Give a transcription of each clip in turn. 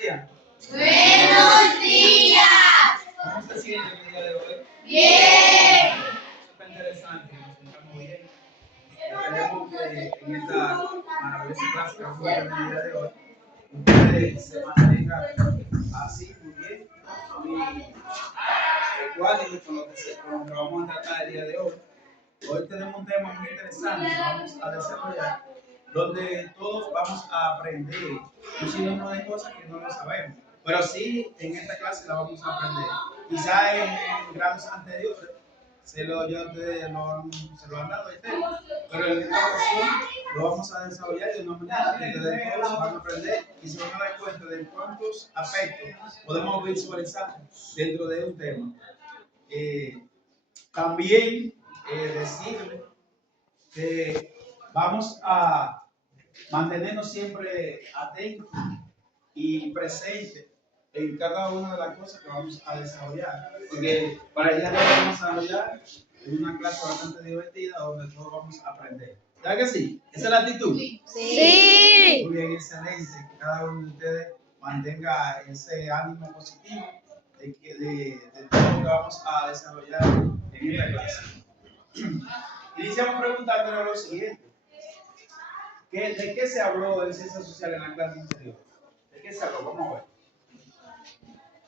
días. Buenos días. ¿Cómo se siente el día de hoy? Bien. Súper interesante, nos sentamos bien. Esperemos que en esta maravillosa clase que vamos a tener el día de hoy, ustedes se mantengan así, muy bien, muy ecuánimes con lo que vamos a tratar el día de hoy. Hoy tenemos un tema muy interesante que vamos a desarrollar, donde todos vamos a aprender un sinnúmero de cosas que no lo sabemos. Pero sí, en esta clase la vamos a aprender. Quizá en grados anteriores ya ustedes se lo han dado el tema, pero en esta ocasión lo vamos a desarrollar de una manera que ustedes todos van a aprender y se van a dar cuenta de cuántos aspectos podemos visualizar dentro de un tema. También decirle que vamos a mantenernos siempre atentos y presentes en cada una de las cosas que vamos a desarrollar, porque para el día de hoy vamos a desarrollar una clase bastante divertida donde todos vamos a aprender. ¿Verdad que sí? ¿Esa es la actitud? Sí. Muy bien, excelente. Que cada uno de ustedes mantenga ese ánimo positivo de todo lo que vamos a desarrollar en esta clase. Iniciamos preguntándonos lo siguiente. ¿De qué se habló en ciencias sociales en la clase anterior? ¿De qué se habló? Vamos a ver.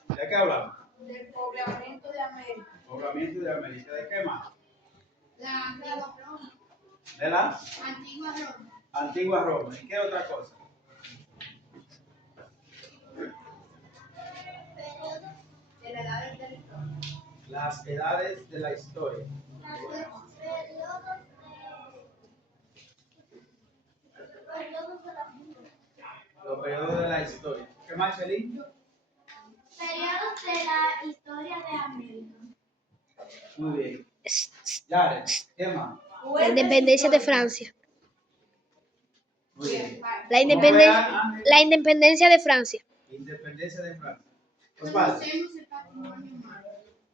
¿De qué hablamos? Del poblamiento de América. Poblamiento de América. ¿De qué más? La antigua Roma. ¿De la? Antigua Roma. Antigua Roma. ¿Y qué otra cosa? De la edad de la historia. Las edades de la historia. Los periodos de la historia. ¿Qué más, Chelín? Periodos de la historia de América. Muy bien. Yare, ¿qué más? La independencia de Francia. Muy bien. La independencia de Francia. Independencia de Francia. Osvaldo. Conocemos el patrimonio humano.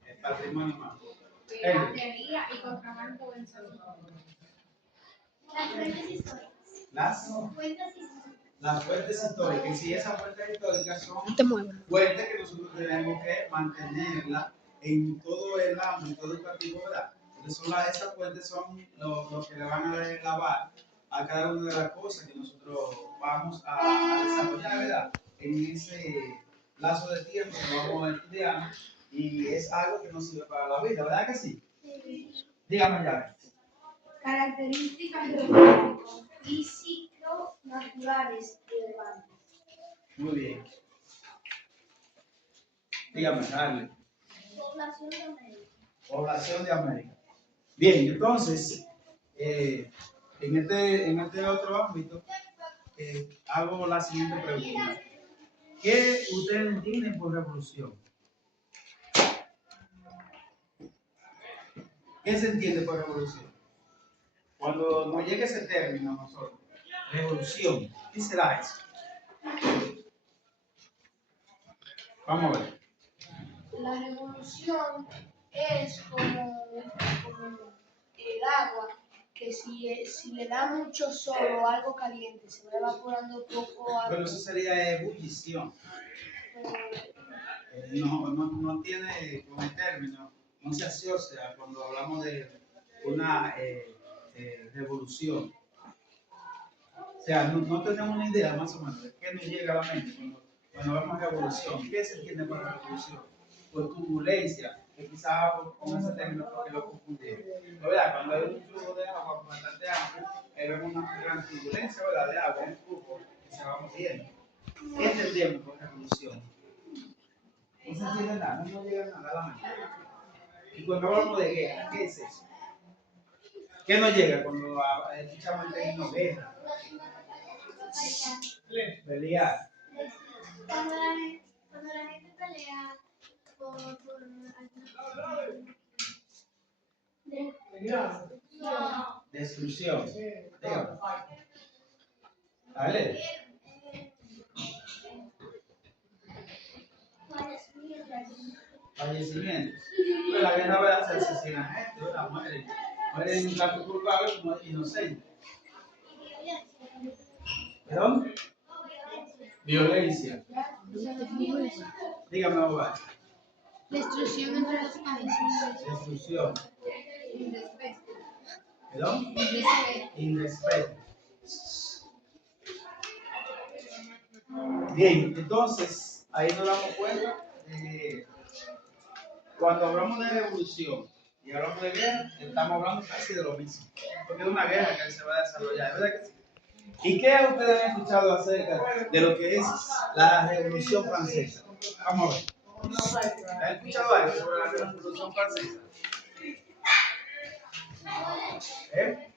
El patrimonio humano. Piratería y contrabando en San Juan. Las fuentes históricas. Las fuentes históricas. Y si esas fuentes históricas son No te muevas. fuentes que nosotros tenemos que mantenerla en todo el ámbito educativo, ¿verdad? Entonces esas fuentes son los que le van a dar el lavar a cada una de las cosas que nosotros vamos a desarrollar, ¿verdad? En ese lazo de tiempo que vamos a estudiar, y es algo que nos sirve para la vida, ¿verdad que sí? Sí. Dígame ya. Características geográficas, físicos, naturales y urbanos. Muy bien. Dígame, dale. Población de América. Población de América. Bien, entonces, en este otro ámbito, hago la siguiente pregunta. ¿Qué ustedes entienden por revolución? ¿Qué se entiende por revolución? Cuando nos llegue ese término a nosotros, revolución, ¿qué será eso? Vamos a ver. La revolución es como el agua, que si le da mucho sol o algo caliente, se va evaporando poco a Bueno, eso sería ebullición. No tiene con el término, no se asocia cuando hablamos de una revolución. O sea, no tenemos una idea más o menos de qué nos llega a la mente cuando vemos revolución. ¿Qué se entiende por revolución? Por turbulencia, que quizás con ese término porque lo confundimos. ¿Verdad? Cuando hay un flujo de agua bastante amplio, vemos una gran turbulencia, ¿verdad? De agua, un flujo que se va moviendo. ¿Qué entendemos por revolución? No se entiende nada, no llega nada a la mente. Y cuando hablamos de guerra, ¿qué es eso? ¿Qué nos llega cuando escuchamos el término guerra? Pelear. Cuando la gente pelea por Destrucción. Dígame. Dale. Fallecimientos. Pues la guerra, ¿verdad? Se asesina gente, ¿verdad? Mueren tanto culpables como inocentes. ¿Perdón? Violencia. Dígame, abogado. Destrucción entre los países. Destrucción. Irrespeto. ¿Perdón? Irrespeto. Irrespeto. Bien, entonces, ahí nos damos cuenta. Cuando hablamos de revolución y hablamos de guerra, estamos hablando casi de lo mismo. Porque es una guerra que se va a desarrollar, ¿verdad que sí? ¿Y qué ustedes han escuchado acerca de lo que es la Revolución Francesa? Vamos a ver. ¿Han escuchado algo sobre la Revolución Francesa? ¿Eh?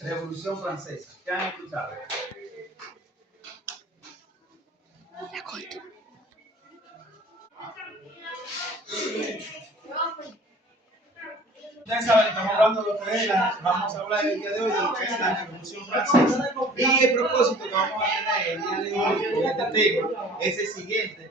Revolución Francesa. ¿Qué han escuchado? La corto. Ustedes saben, estamos hablando de lo que es vamos a hablar el día de hoy de lo que es la Revolución Francesa. Y el propósito que vamos a tener el día de hoy con este tema es el siguiente.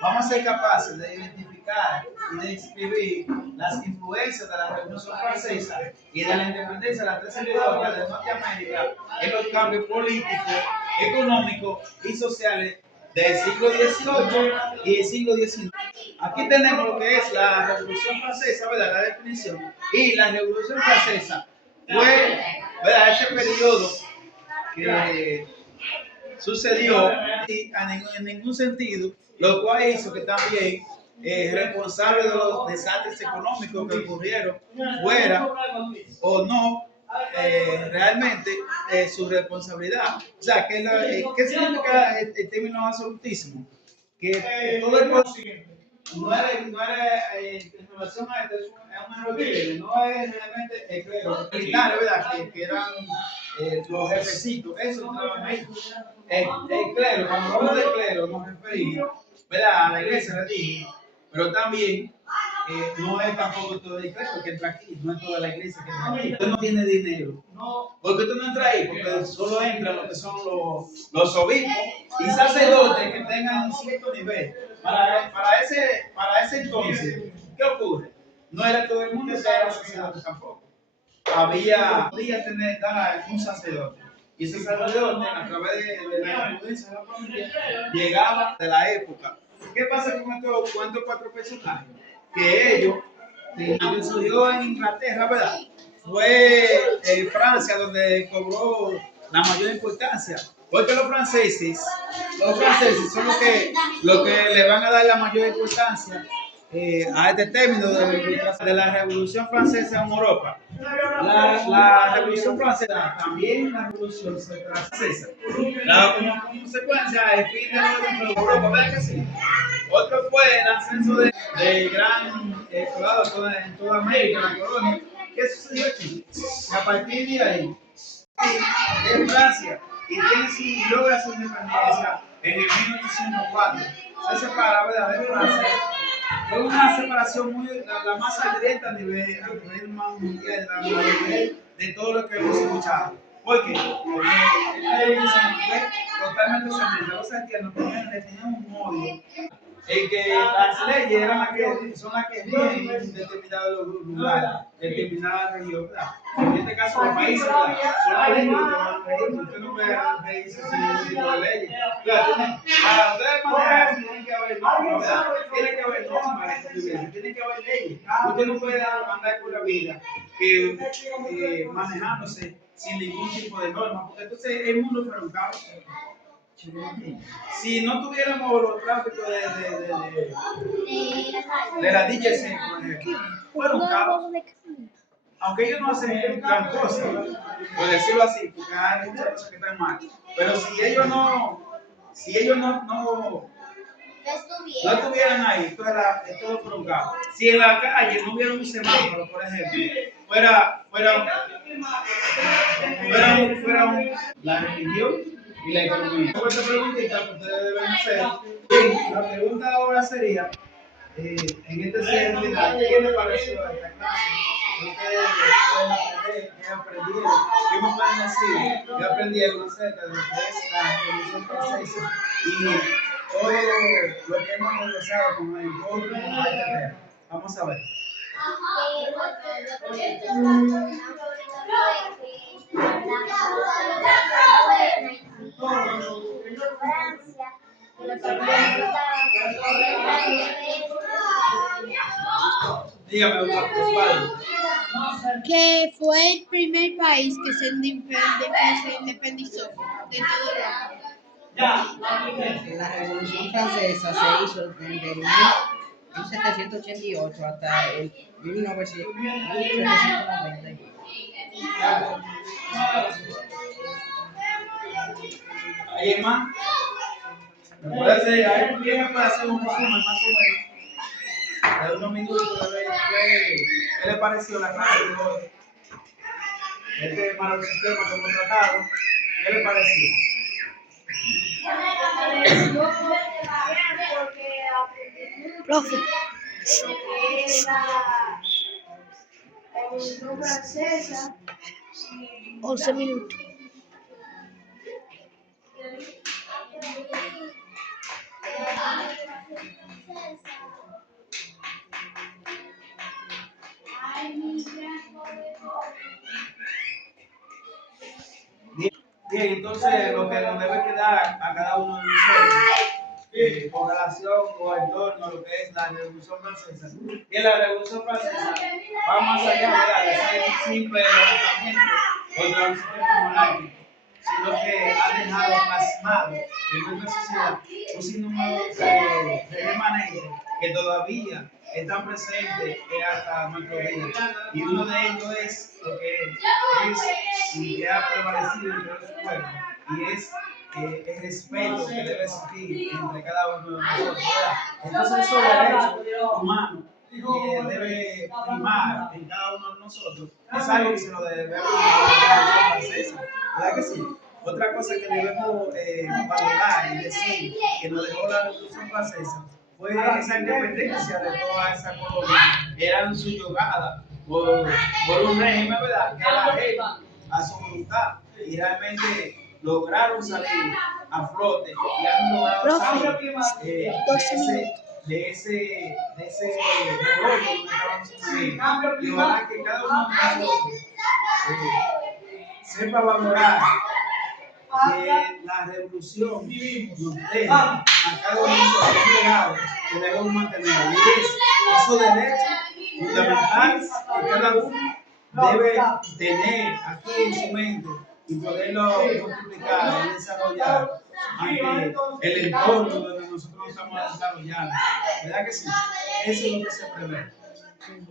Vamos a ser capaces de identificar y de describir las influencias de la Revolución Francesa y de la independencia de las tres territorios de Norteamérica en los cambios políticos, económicos y sociales del siglo XVIII y del siglo XIX. Aquí tenemos lo que es la Revolución Francesa, ¿verdad? La definición. Y la Revolución Francesa fue, ¿verdad?, ese periodo que sucedió en ningún sentido, lo cual hizo que también responsable de los desastres económicos que ocurrieron fuera o no realmente su responsabilidad. O sea, ¿qué significa el término absolutismo? Que todo el poder en relación a esto, es un error que no es realmente el clero. Militares, ¿verdad? Que eran los jefecitos, eso estaban ahí. El clero, cuando hablamos de clero, nos referimos, ¿verdad?, a la iglesia, le dije, pero también no es tampoco todo el clero que entra aquí, no es toda la iglesia que entra aquí. Usted no tiene dinero. ¿Por qué usted no entra ahí? Porque solo entran lo que son los obispos y sacerdotes que tengan un cierto nivel. Para ese entonces, ¿qué ocurre? No era todo el mundo que era sacerdote tampoco. Podía dar un sacerdote. Y ese sacerdote, a través de la influencia de la familia, llegaba de la época. ¿Qué pasa con estos cuatro personajes? Que ellos, cuando surgió en Inglaterra, ¿verdad?, fue en Francia donde cobró la mayor importancia. Porque los franceses son los que le van a dar la mayor importancia a este término de la Revolución Francesa en Europa. La Revolución Francesa, también la Revolución Francesa, como consecuencia el fin del orden de Europa, ¿verdad que sí? Otro fue el ascenso del gran poblado en toda América, la colonia. ¿Qué sucedió aquí? A partir de ahí, en Francia, y logra su independencia en el 1804. Se separa, ¿verdad?, de Francia. Fue una separación la más sangrienta a nivel mundial, a nivel de todo lo que hemos escuchado. ¿Por qué? Porque esta división fue totalmente sangrienta. Los haitianos le tenían un odio en que las leyes son las que rigen en determinados lugares, determinadas regiones. En este caso, los países son las leyes que van a regir. Usted no puede regirse sin tipo de leyes. Para ustedes manejar, tiene que haber normas, tiene que haber normas de convivencia, tiene que haber leyes. Usted no puede andar por la vida manejándose sin ningún tipo de norma, porque entonces el mundo fuera un caos. Si no tuviéramos los tráficos de la DGC, por ejemplo, fuera un caos. Aunque ellos no hacen gran cosa, por decirlo así, porque hay muchas cosas que están mal. Pero si ellos no estuvieran ahí, todo fuera un caos. Si en la calle no hubiera un semáforo, por ejemplo, fuera la religión y la economía. Esta preguntita que ustedes deben hacer. Bien, la pregunta ahora sería, en este seminar, ¿qué les pareció esta clase? Ustedes pueden aprender, ¿qué aprendieron? ¿Qué me pueden decir? ¿Qué aprendieron acerca de lo que es la Revolución Francesa? Y todo lo que hemos conversado con el entorno a este tema. Vamos a ver. Francia, que la familia Dígame, doctor Osvaldo. Que fue el primer país que se independizó de todo Europa. La Revolución Francesa se hizo desde el 1788 hasta el 1790. ¿Alguien más? ¿Me puede hacer, alguien me puede hacer un resumen más o menos? De unos minutos de ver qué le pareció la clase de hoy. Este maravilloso sistema que hemos tratado, ¿qué le pareció? porque aprendí mucho Profe, lo que es la Revolución Francesa. 11 minutos. Bien, entonces lo que nos debe quedar a cada uno de nosotros con relación o en torno a lo que es la Revolución Francesa. Y la Revolución Francesa va más allá de ser un simple levantamiento contra un sistema monárquico, sino que ha dejado plasmado en nuestra sociedad un sinnúmero de remanentes que todavía están presentes hasta nuestro día. Y uno de ellos es lo que es y que ha prevalecido entre los pueblos, y es el respeto que debe existir entre cada uno de nosotros, ¿verdad? Entonces, esos derechos humanos debe primar en cada uno de nosotros, es algo que se lo debemos a la Revolución Francesa, ¿verdad que sí? Otra cosa que debemos valorar y decir que nos dejó la Revolución Francesa fue esa independencia de toda esa colonia, que eran subyugadas por un régimen, ¿verdad?, que era ajeno a su voluntad, y realmente lograron salir a flote y han logrado salir de ese rollo que estaban sucediendo. Y ojalá que cada uno de nosotros sepa valorar que la revolución nos deja a cada uno de nosotros un legado que debemos mantener, y es esos derechos fundamentales que cada uno debe tener aquí en su mente y poderlo multiplicar y desarrollar ante el entorno donde nosotros nos estamos desarrollando. ¿Verdad que sí? Eso es lo que se prevé.